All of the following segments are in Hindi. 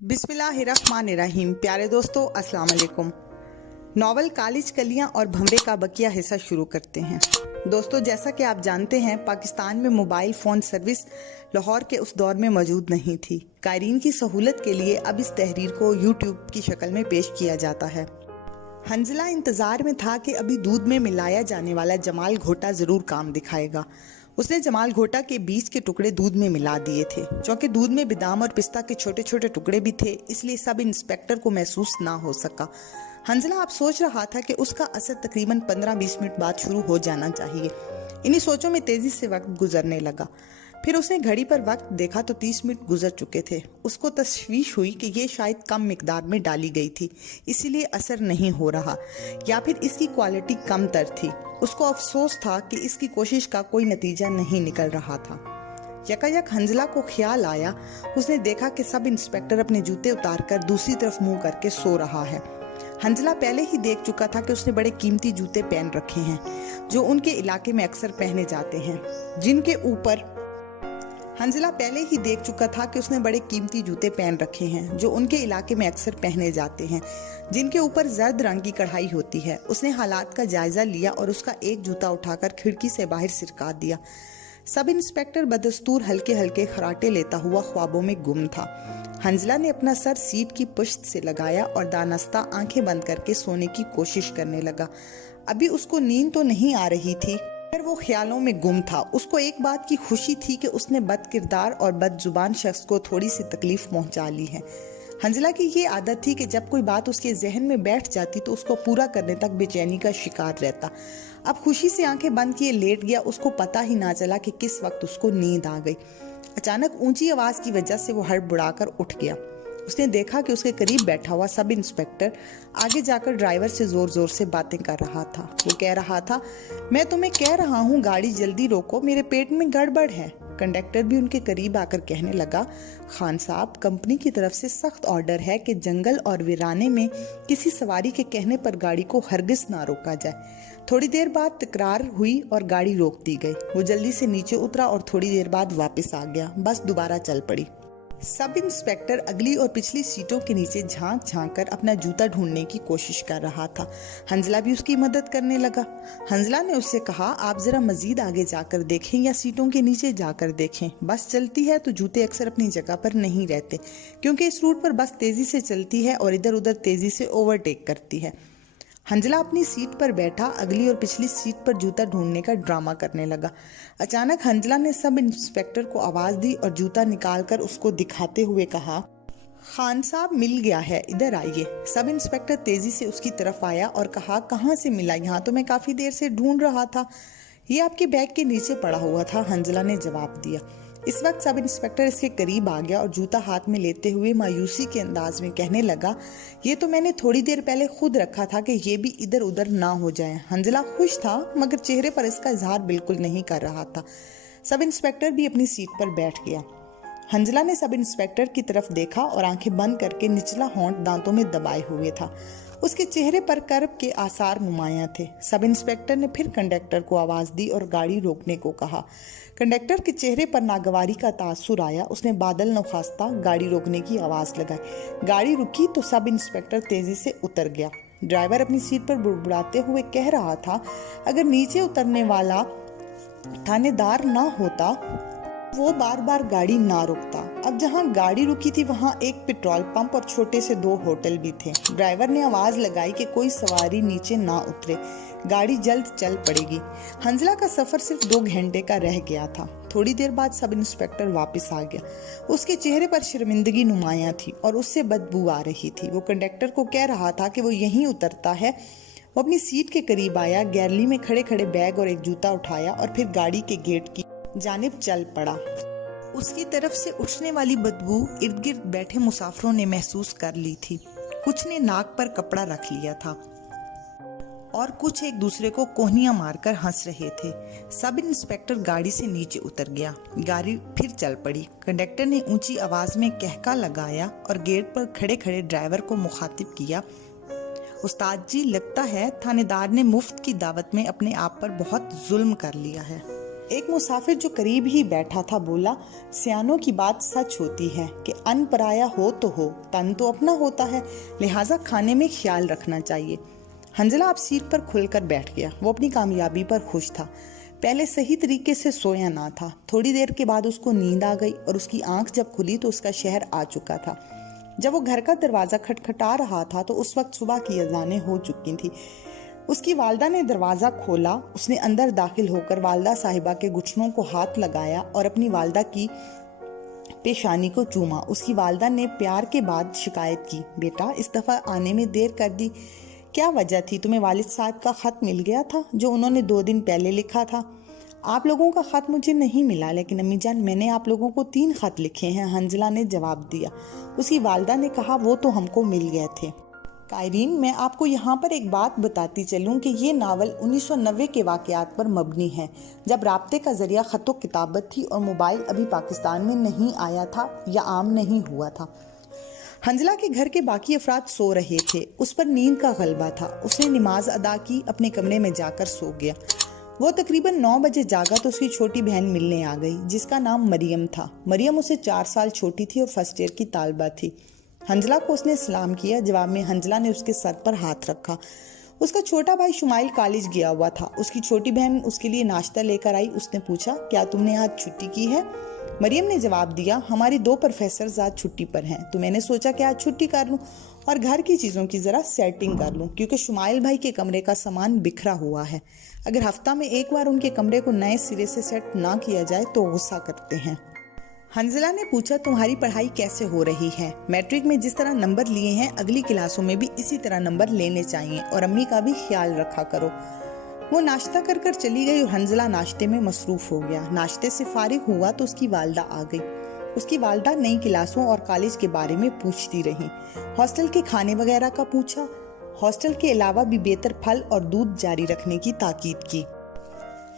बिस्मिल्लाहिर्रहमानिर्रहीम। प्यारे दोस्तों, अस्सलाम वालेकुम। नॉवल कालिज कलियां और भंवरे का बकिया हिस्सा शुरू करते हैं। दोस्तों, जैसा कि आप जानते हैं, पाकिस्तान में मोबाइल फ़ोन सर्विस लाहौर के उस दौर में मौजूद नहीं थी। कायरीन की सहूलत के लिए अब इस तहरीर को यूट्यूब की शक्ल में पेश किया जाता है। हंजला इंतज़ार में था कि अभी दूध में मिलाया जाने वाला जमाल घोटा ज़रूर काम दिखाएगा। उसने जमाल घोटा के बीज के टुकड़े दूध में मिला दिए थे। चूंकि दूध में बादाम और पिस्ता के छोटे छोटे टुकड़े भी थे, इसलिए सब इंस्पेक्टर को महसूस ना हो सका। हंजला अब सोच रहा था कि उसका असर तकरीबन 15-20 मिनट बाद शुरू हो जाना चाहिए। इन्हीं सोचों में तेजी से वक्त गुजरने लगा। फिर उसने घड़ी पर वक्त देखा तो 30 मिनट गुजर चुके थे। उसको तशवीश हुई कि ये शायद कम मिकदार में डाली गई थी, इसीलिए असर नहीं हो रहा, या फिर इसकी क्वालिटी कम तर थी। उसको अफसोस था कि इसकी कोशिश का कोई नतीजा नहीं निकल रहा था। यकायक हंजला को ख्याल आया। उसने देखा कि सब इंस्पेक्टर अपने जूते उतारकर दूसरी तरफ मुंह करके सो रहा है। हंजला पहले ही देख चुका था कि उसने बड़े कीमती जूते पहन रखे हैं, जो उनके इलाके में अक्सर पहने जाते हैं, जिनके ऊपर जर्द रंग की कढ़ाई होती है। उसने हालात का जायजा लिया और उसका एक जूता उठाकर खिड़की से बाहर सिरका दिया। सब इंस्पेक्टर बदस्तूर हल्के हल्के खराटे लेता हुआ ख्वाबों में गुम था। हंजला ने अपना सर सीट की पुश्त से लगाया और दानस्ता आंखें बंद करके सोने की कोशिश करने लगा। अभी उसको नींद तो नहीं आ रही थी, पर वो ख्यालों में गुम था। उसको एक बात की खुशी थी कि उसने बदकिरदार और बदजुबान शख्स को थोड़ी सी तकलीफ पहुंचा ली है। हंजला की ये आदत थी कि जब कोई बात उसके जहन में बैठ जाती तो उसको पूरा करने तक बेचैनी का शिकार रहता। अब खुशी से आंखें बंद किए लेट गया। उसको पता ही ना चला कि किस वक्त उसको नींद आ गई। अचानक ऊंची आवाज की वजह से वो हड़बड़ाकर उठ गया। उसने देखा कि उसके करीब बैठा हुआ सब इंस्पेक्टर आगे जाकर ड्राइवर से जोर जोर से बातें कर रहा था। वो कह रहा था, मैं तुम्हें कह रहा हूँ गाड़ी जल्दी रोको, मेरे पेट में गड़बड़ है। कंडक्टर भी उनके करीब आकर कहने लगा, खान साहब, कंपनी की तरफ से सख्त ऑर्डर है कि जंगल और वीराने में किसी सवारी के कहने पर गाड़ी को हरगिज ना रोका जाए। थोड़ी देर बाद तकरार हुई और गाड़ी रोक दी गई। वो जल्दी से नीचे उतरा और थोड़ी देर बाद वापस आ गया। बस दोबारा चल पड़ी। सब इंस्पेक्टर अगली और पिछली सीटों के नीचे झांक झांक कर अपना जूता ढूंढने की कोशिश कर रहा था। हंजला भी उसकी मदद करने लगा। हंजला ने उससे कहा, आप जरा मजीद आगे जाकर देखें या सीटों के नीचे जाकर देखें। बस चलती है तो जूते अक्सर अपनी जगह पर नहीं रहते, क्योंकि इस रूट पर बस तेजी से चलती है और इधर उधर तेजी से ओवरटेक करती है। हंजला अपनी सीट पर बैठा अगली और पिछली सीट पर जूता ढूंढने का ड्रामा करने लगा। अचानक हंजला ने सब इंस्पेक्टर को आवाज दी और जूता निकालकर उसको दिखाते हुए कहा, खान साहब, मिल गया है, इधर आइए। सब इंस्पेक्टर तेजी से उसकी तरफ आया और कहा, कहाँ से मिला? यहाँ तो मैं काफी देर से ढूंढ रहा था। ये आपके बैग के नीचे पड़ा हुआ था, हंजला ने जवाब दिया। इस वक्त सब इंस्पेक्टर इसके करीब आ गया और जूता हाथ में लेते हुए मायूसी के अंदाज में कहने लगा, ये तो मैंने थोड़ी देर पहले खुद रखा था कि ये भी इधर उधर ना हो जाए। हंजला खुश था, मगर चेहरे पर इसका इजहार बिल्कुल नहीं कर रहा था। सब इंस्पेक्टर भी अपनी सीट पर बैठ गया। हंजला ने सब इंस्पेक्टर की तरफ देखा और आंखें बंद करके निचला होंठ दांतों में दबाए हुए था। उसके चेहरे पर कर्ब के आसार नुमायां थे। सब इंस्पेक्टर ने फिर कंडक्टर को आवाज दी और गाड़ी रोकने को कहा। कंडक्टर के चेहरे पर नागवारी का तासुर आया। उसने बादल नखास्ता गाड़ी रोकने की आवाज लगाई। गाड़ी रुकी तो सब इंस्पेक्टर तेजी से उतर गया। ड्राइवर अपनी सीट पर बुड़बुड़ाते हुए कह रहा था, अगर नीचे उतरने वाला थानेदार ना होता वो बार बार गाड़ी ना रोकता। अब जहां गाड़ी रुकी थी वहां एक पेट्रोल पंप और छोटे से 2 होटल भी थे। ड्राइवर ने आवाज लगाई कि कोई सवारी नीचे ना उतरे, गाड़ी जल्द चल पड़ेगी। हंजला का सफर सिर्फ 2 घंटे का रह गया था। थोड़ी देर बाद सब इंस्पेक्टर वापस आ गया। उसके चेहरे पर शर्मिंदगी नुमायां थी और उससे बदबू आ रही थी। वो कंडक्टर को कह रहा था कि वो यहीं उतरता है। वो अपनी सीट के करीब आया, गैलरी में खड़े खड़े बैग और एक जूता उठाया और फिर गाड़ी के गेट की जानिब चल पड़ा। उसकी तरफ से उठने वाली बदबू इर्द गिर्द बैठे मुसाफिरों ने महसूस कर ली थी। कुछ ने नाक पर कपड़ा रख लिया था और कुछ एक दूसरे को कोहनियां मारकर हंस रहे थे। सब इंस्पेक्टर गाड़ी से नीचे उतर गया। गाड़ी फिर चल पड़ी। कंडक्टर ने ऊंची आवाज में कहका लगाया और गेट पर खड़े खड़े ड्राइवर को मुखातिब किया, उस्ताद जी, लगता है थानेदार ने मुफ्त की दावत में अपने आप पर बहुत जुल्म कर लिया है। एक मुसाफिर जो करीब ही बैठा था बोला, सियानों की बात सच होती है कि अन्न पराया हो तो हो, तन तो अपना होता है, लिहाजा खाने में ख्याल रखना चाहिए। हंजला अब सीट पर खुलकर बैठ गया। वो अपनी कामयाबी पर खुश था। पहले सही तरीके से सोया ना था। थोड़ी देर के बाद उसको नींद आ गई और उसकी आंख जब खुली तो उसका शहर आ चुका था। जब वो घर का दरवाजा खटखटा रहा था तो उस वक्त सुबह की अज़ानें हो चुकी थी। उसकी वालदा ने दरवाज़ा खोला। उसने अंदर दाखिल होकर वालदा साहिबा के घुटनों को हाथ लगाया और अपनी वालदा की पेशानी को चूमा। उसकी वालदा ने प्यार के बाद शिकायत की, बेटा इस दफ़ा आने में देर कर दी, क्या वजह थी? तुम्हें वालिद साहब का ख़त मिल गया था जो उन्होंने 2 दिन पहले लिखा था? आप लोगों का ख़त मुझे नहीं मिला, लेकिन अम्मी जान मैंने आप लोगों को 3 ख़त लिखे हैं, हंजला ने जवाब दिया। उसकी वालदा ने कहा, वो तो हमको मिल गए थे। कायरीन, मैं आपको यहाँ पर एक बात बताती चलूँ कि ये नावल 1990 के वाक़यात पर मबनी है, जब राब्ते का ज़रिया ख़त किताबत थी और मोबाइल अभी पाकिस्तान में नहीं आया था या आम नहीं हुआ था। हंजला के घर के बाकी अफराद सो रहे थे। उस पर नींद का गलबा था। उसने नमाज अदा की, अपने कमरे में जाकर सो गया। वो तकरीबन 9 बजे जागा तो उसकी छोटी बहन मिलने आ गई, जिसका नाम मरियम था। मरियम उसे 4 साल छोटी थी और फर्स्ट ईयर की तालबा थी। हंजला को उसने सलाम किया। जवाब में हंजला ने उसके सर पर हाथ रखा। उसका छोटा भाई शुमाइल कॉलेज गया हुआ था। उसकी छोटी बहन उसके लिए नाश्ता लेकर आई। उसने पूछा, क्या तुमने आज छुट्टी की है? मरियम ने जवाब दिया, हमारी 2 प्रोफेसर आज छुट्टी पर हैं, तो मैंने सोचा कि आज छुट्टी कर लूं और घर की चीज़ों की ज़रा सेटिंग कर लूं, क्योंकि शुमाइल भाई के कमरे का सामान बिखरा हुआ है। अगर हफ्ता में एक बार उनके कमरे को नए सिरे से सेट ना किया जाए तो गुस्सा करते हैं। हंजला ने पूछा, तुम्हारी पढ़ाई कैसे हो रही है? मैट्रिक में जिस तरह नंबर लिए हैं अगली क्लासों में भी इसी तरह नंबर लेने चाहिए और अम्मी का भी ख्याल रखा करो। वो नाश्ता कर कर चली गई और हंजला नाश्ते में मसरूफ हो गया। नाश्ते से फारिग हुआ तो उसकी वालदा आ गई। उसकी वालदा नई क्लासों और कॉलेज के बारे में पूछती रही। हॉस्टल के खाने वगैरह का पूछा। हॉस्टल के अलावा भी बेहतर फल और दूध जारी रखने की ताकीद की।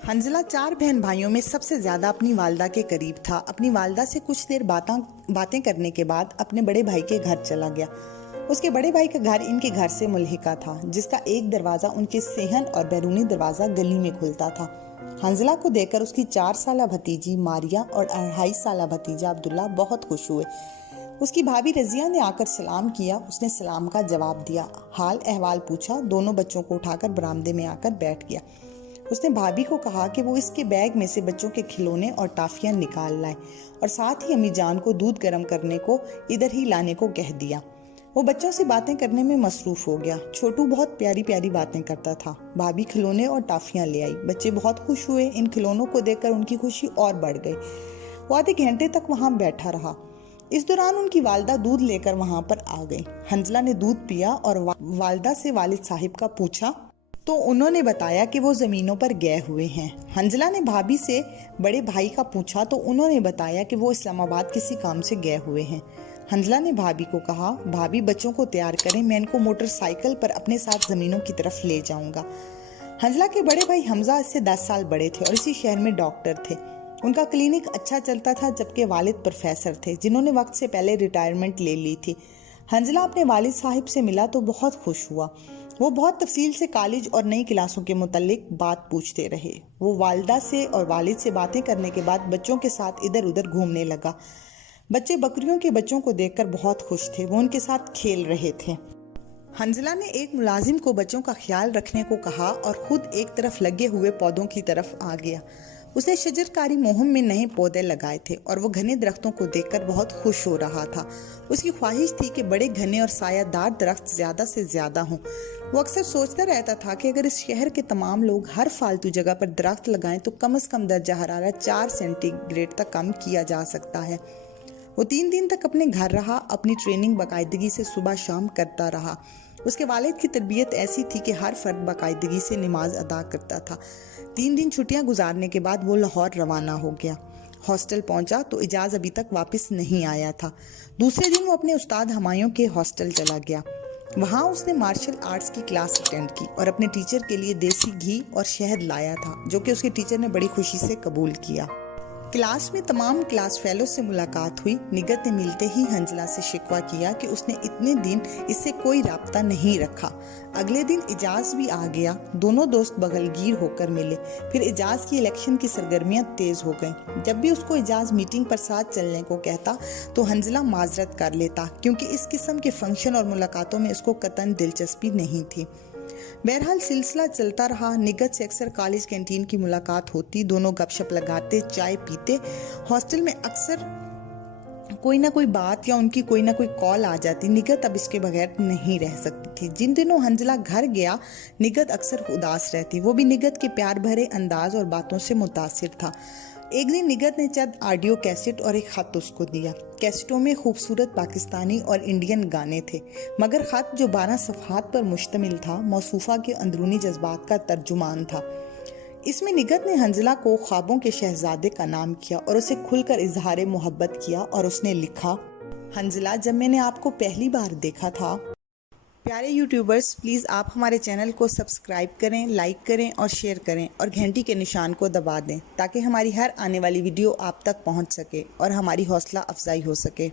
हंजला 4 बहन भाइयों में सबसे ज्यादा अपनी वालदा के करीब था। अपनी वालदा से कुछ देर बातें करने के बाद अपने बड़े भाई के घर चला गया। उसके बड़े भाई का घर इनके घर से मुल्हिका था, जिसका एक दरवाजा उनके सेहन और बैरूनी दरवाजा गली में खुलता था। हंजला को देखकर उसकी 4 साला भतीजी मारिया और 2.5 साला भतीजा अब्दुल्ला बहुत खुश हुए। उसकी भाभी रजिया ने आकर सलाम किया। उसने सलाम का जवाब दिया, हाल अहवाल पूछा। दोनों बच्चों को उठाकर बरामदे में आकर बैठ गया। उसने भाभी को कहा कि वो इसके बैग में से बच्चों के खिलौने और टाफियां निकाल लाए और साथ ही अम्मी जान को दूध गर्म करने को इधर ही लाने को कह दिया। वो बच्चों से बातें करने में मसरूफ हो गया। छोटू बहुत प्यारी प्यारी बातें करता था। भाभी खिलौने और टाफियां ले आई। बच्चे बहुत खुश हुए। इन खिलौनों को देखकर उनकी खुशी और बढ़ गई। वो आधे घंटे तक वहां बैठा रहा। इस दौरान उनकी वालदा दूध लेकर वहां पर आ गई। हंजला ने दूध पिया और वालदा से वालिद साहिब का पूछा तो उन्होंने बताया कि वो जमीनों पर गए हुए हैं। हंजला ने भाभी से बड़े भाई का पूछा तो उन्होंने बताया कि वो इस्लामाबाद किसी काम से गए हुए हैं। हंजला ने भाभी को कहा, भाभी बच्चों को तैयार करें, मैं इनको मोटरसाइकिल पर अपने साथ जमीनों की तरफ ले जाऊंगा। हंजला के बड़े भाई हमजा इससे 10 साल बड़े थे और इसी शहर में डॉक्टर थे। उनका क्लिनिक अच्छा चलता था, जबकि वालिद प्रोफेसर थे जिन्होंने वक्त से पहले रिटायरमेंट ले ली थी। हंजला अपने वालिद साहिब से मिला तो बहुत खुश हुआ। वो बहुत तफसील से कॉलेज और नई क्लासों के मुतालिक बात पूछते रहे। वो वालदा से और वालिद से बातें करने के बाद बच्चों के साथ इधर उधर घूमने लगा। बच्चे बकरियों के बच्चों को देखकर बहुत खुश थे। वो उनके साथ खेल रहे थे। हंजला ने एक मुलाजिम को बच्चों का ख्याल रखने को कहा और खुद एक तरफ लगे हुए पौधों की तरफ आ गया। उसने शजरकारी मुहिम में नए पौधे लगाए थे और वो घने दरख्तों को देखकर बहुत खुश हो रहा था। उसकी ख्वाहिश थी कि बड़े घने और सायादार दरख्त ज्यादा से ज्यादा हों। वो अक्सर सोचता रहता था कि अगर इस शहर के तमाम लोग हर फालतू जगह पर दरख्त लगाएं तो कम से कम दर्जा हरारत 4 सेंटीग्रेड तक कम किया जा सकता है। वो 3 दिन तक अपने घर रहा। अपनी ट्रेनिंग बाकायदगी से सुबह शाम करता रहा। उसके वालिद की तरबियत ऐसी थी कि हर फर्द बाकायदगी से नमाज अदा करता था। 3 दिन छुट्टियां गुजारने के बाद वो लाहौर रवाना हो गया। हॉस्टल पहुंचा तो इजाज अभी तक वापस नहीं आया था। दूसरे दिन वो अपने उस्ताद हमायूं के हॉस्टल चला गया। वहां उसने मार्शल आर्ट्स की क्लास अटेंड की और अपने टीचर के लिए देसी घी और शहद लाया था, जो कि उसके टीचर ने बड़ी खुशी से कबूल किया। क्लास में तमाम क्लास फेलो से मुलाकात हुई। निगत ने मिलते ही हंजला से शिकवा किया कि उसने इतने दिन इससे कोई राब्ता नहीं रखा। अगले दिन इजाज भी आ गया। दोनों दोस्त बगलगीर होकर मिले। फिर इजाज की इलेक्शन की सरगर्मियां तेज हो गईं। जब भी उसको इजाज मीटिंग पर साथ चलने को कहता तो हंजला माजरत कर लेता, क्योंकि इस किस्म के फंक्शन और मुलाकातों में उसको कतई दिलचस्पी नहीं थी। बहरहाल सिलसिला चलता रहा। निगत से अक्सर कॉलेज कैंटीन की मुलाकात होती। दोनों गपशप लगाते, चाय पीते। हॉस्टल में अक्सर कोई ना कोई बात या उनकी कोई ना कोई कॉल आ जाती। निगत अब इसके बगैर नहीं रह सकती थी। जिन दिनों हंजला घर गया, निगत अक्सर उदास रहती। वो भी निगत के प्यार भरे अंदाज और बातों से मुतासिर था। एक दिन निगत ने चंद ऑडियो कैसेट और एक खत उसको दिया। कैसेटों में खूबसूरत पाकिस्तानी और इंडियन गाने थे, मगर खत जो 12 सफ़हात पर मुश्तमिल था, मौसूफा के अंदरूनी जज्बात का तर्जुमान था। इसमें निगत ने हंजला को ख्वाबों के शहजादे का नाम किया और उसे खुलकर इजहार मोहब्बत किया। और उसने लिखा, हंजला, जब मैंने आपको पहली बार देखा था। प्यारे यूट्यूबर्स, प्लीज़ आप हमारे चैनल को सब्सक्राइब करें, लाइक करें और शेयर करें और घंटी के निशान को दबा दें, ताकि हमारी हर आने वाली वीडियो आप तक पहुंच सके और हमारी हौसला अफजाई हो सके।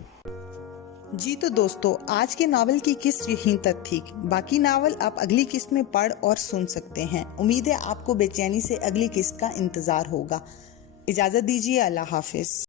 जी तो दोस्तों, आज के नावल की किस्त यहीं तक थी। बाकी नावल आप अगली किस्त में पढ़ और सुन सकते हैं। उम्मीद है आपको बेचैनी से अगली किस्त का इंतज़ार होगा। इजाज़त दीजिए। अल्लाह हाफिज़।